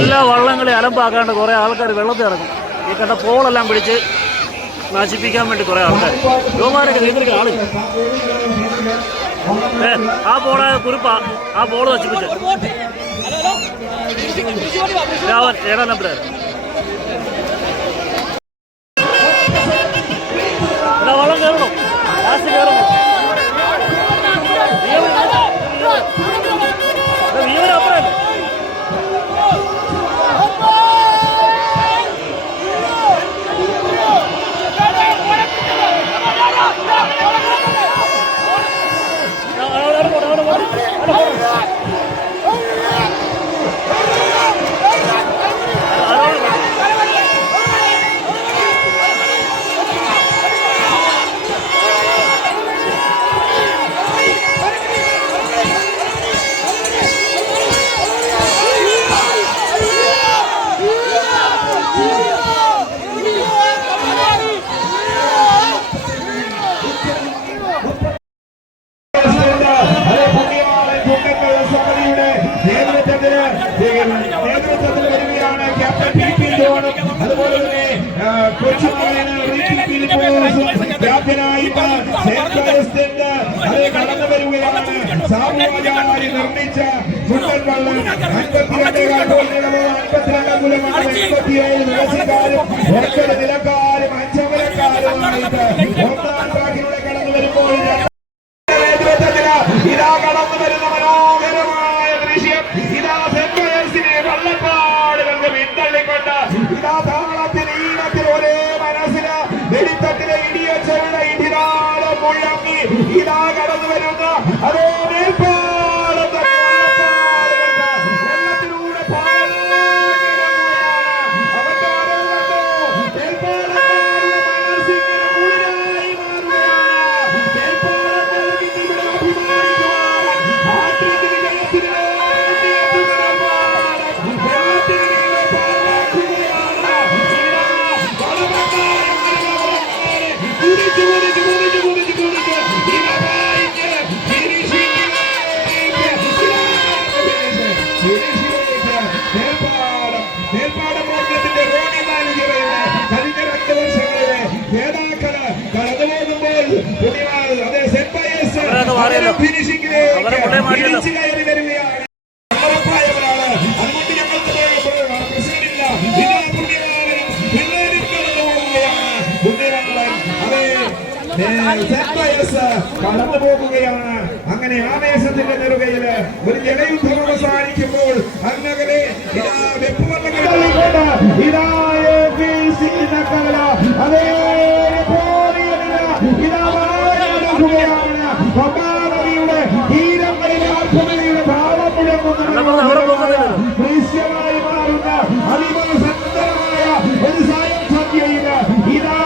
എല്ലാ വള്ളങ്ങളെ അലമ്പാക്കാണ്ട് കുറേ ആൾക്കാർ വെള്ളത്തിൽ ഇറങ്ങും. ഈ കണ്ട പോളെല്ലാം പിടിച്ച് നശിപ്പിക്കാൻ വേണ്ടി കുറേ ആൾക്കാർ യുവമാരൊക്കെ നിയന്ത്രിക്കുന്ന ആളില്ല. ആ പോള കുരുപ്പ ആ പോള് നശിപ്പിച്ച് രാവൻ 7-ാം നമ്പരായിരുന്നു. വള്ളം കയറണം, ലാസ്റ്റ് കയറണം. വീവരപ്പുറല്ലേ നേതൃത്വത്തിൽ വരികയാണ് ക്യാപ്റ്റൻ ടി.പി. ജോണും അതുപോലെ തന്നെ ക്യാപ്റ്റനായി കടന്നു വരികയാണ്. സാമൂഹ്യമായി നിർമ്മിച്ച മുണ്ടൻ വള്ളം 52 വയസ്സുകാരും 9 നിലക്കാരും 5 അമരക്കാരുമായിട്ട് ഒന്നാം ട്രാക്കിലൂടെ കടന്നു വരുമ്പോൾ ഇതാ കടന്നു വരുന്ന മനോഹരമായ ദൃശ്യം. ഇതാ സെന്റേഴ്സിനെ വള്ളപ്പാടുകൾക്ക് പിന്തള്ളിക്കൊണ്ട് ഇതാ താളത്തിൽ ഈണത്തിൽ ഒരേ മനസ്സിന് വെടിത്തട്ടിലെ ഇടിയച്ചയുടെ ഇടിനാളം മുഴങ്ങി ഇതാ കടന്നു വരുന്ന അതേ മേൽപ്പാടത്തെ വെള്ളത്തിലൂടെ അവന്റെ കടന്നു പോകുകയാണ്. അങ്ങനെ ആവേശത്തിന്റെ നെറുകയില് ഒരു ജലയുദ്ധം അവസാനിക്കുമ്പോൾ അങ്ങനെ പമ്പാനദിയുടെ തീരങ്ങളിലെ ആത്മകഥയുടെ ഭാവം മുഴങ്ങുന്ന ദൃശ്യമായി മാറുന്ന അതിമനോഹരമായ ഒരു സായം സന്ധ്യയില് ഇതാ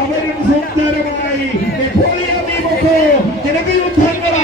അവരും സുന്ദരമായി ജനകയുദ്ധങ്ങൾ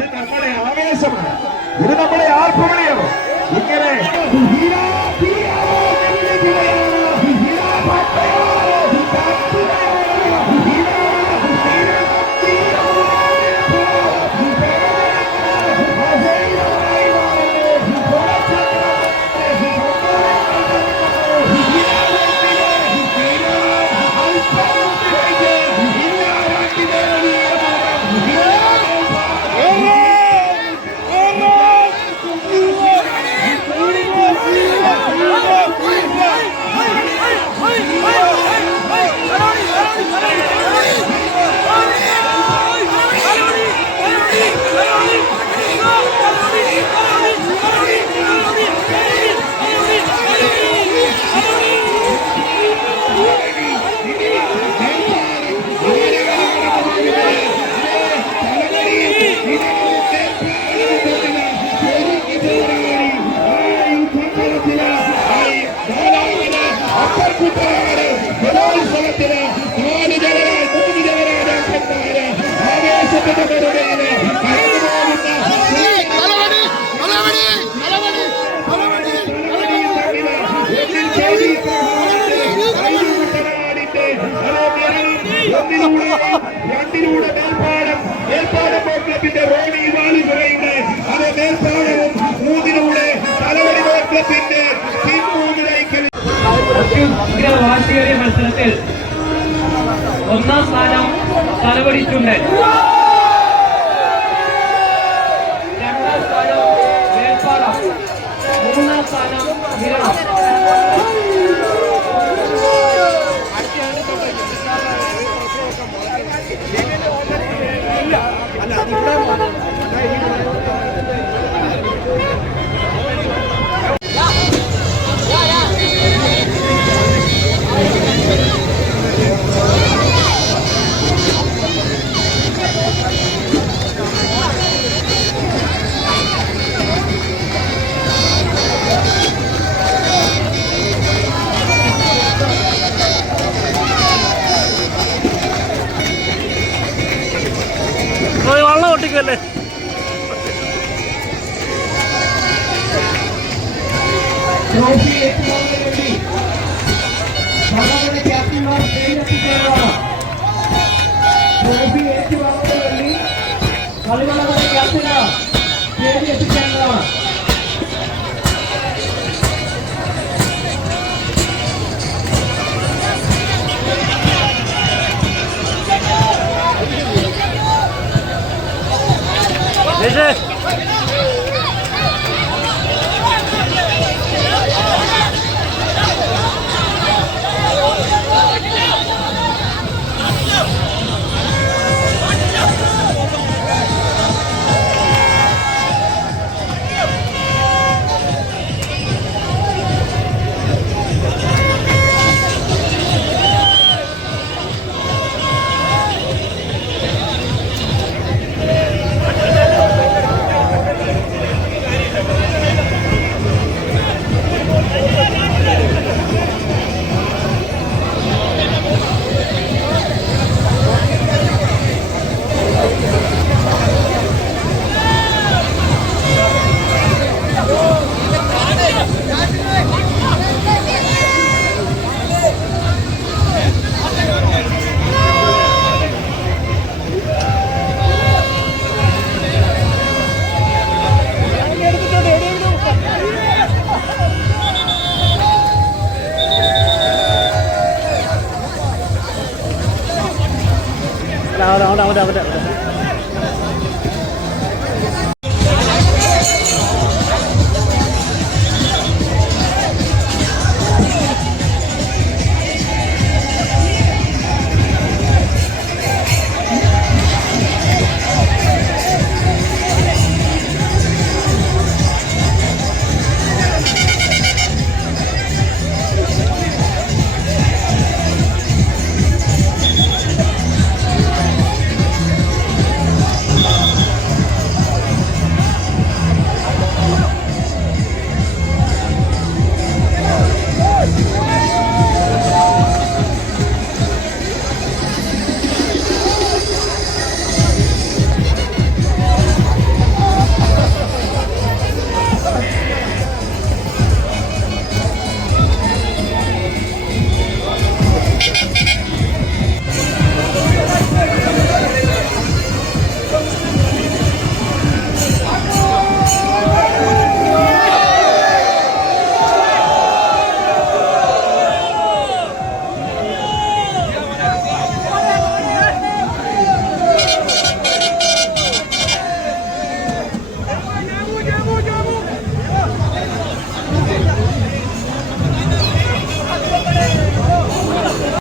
ഇത് നമ്മുടെ ആവേശമാണ്, ഇത് നമ്മുടെ ആർപ്പുവിളിയാണ്. ഇങ്ങനെ രണ്ടിലൂടെ മേൽപ്പാടം ക്ലബിന്റെ റോണി വാലിപുരയുടെ അത് മേൽപ്പാടവും മൂന്നിലൂടെ തലവടി ക്ലബിന്റെ വാശിയേറിയ മത്സരത്തിൽ ഒന്നാം സ്ഥാനം തലവടിച്ചുണ്ട്. രണ്ടാം സ്ഥാനം മേൽപ്പാടം, മൂന്നാം സ്ഥാനം വിരണം. വെള്ളം ഒട്ടിക്കല്ലേ. ട്രോഫി ഏറ്റുവാങ്ങുന്നതിന് വേണ്ടി ഭരണഘടന ക്യാപ്റ്റന്മാർ സ്റ്റേജിലെത്തിച്ചേർന്നതാണ്. ട്രോഫി ഏറ്റുവാങ്ങുന്നതിന് വേണ്ടി കളികളങ്ങളുടെ ക്യാപ്റ്റന്മാർ സ്റ്റേജിലെത്തിച്ചേർന്നതാണ്. അവിടെ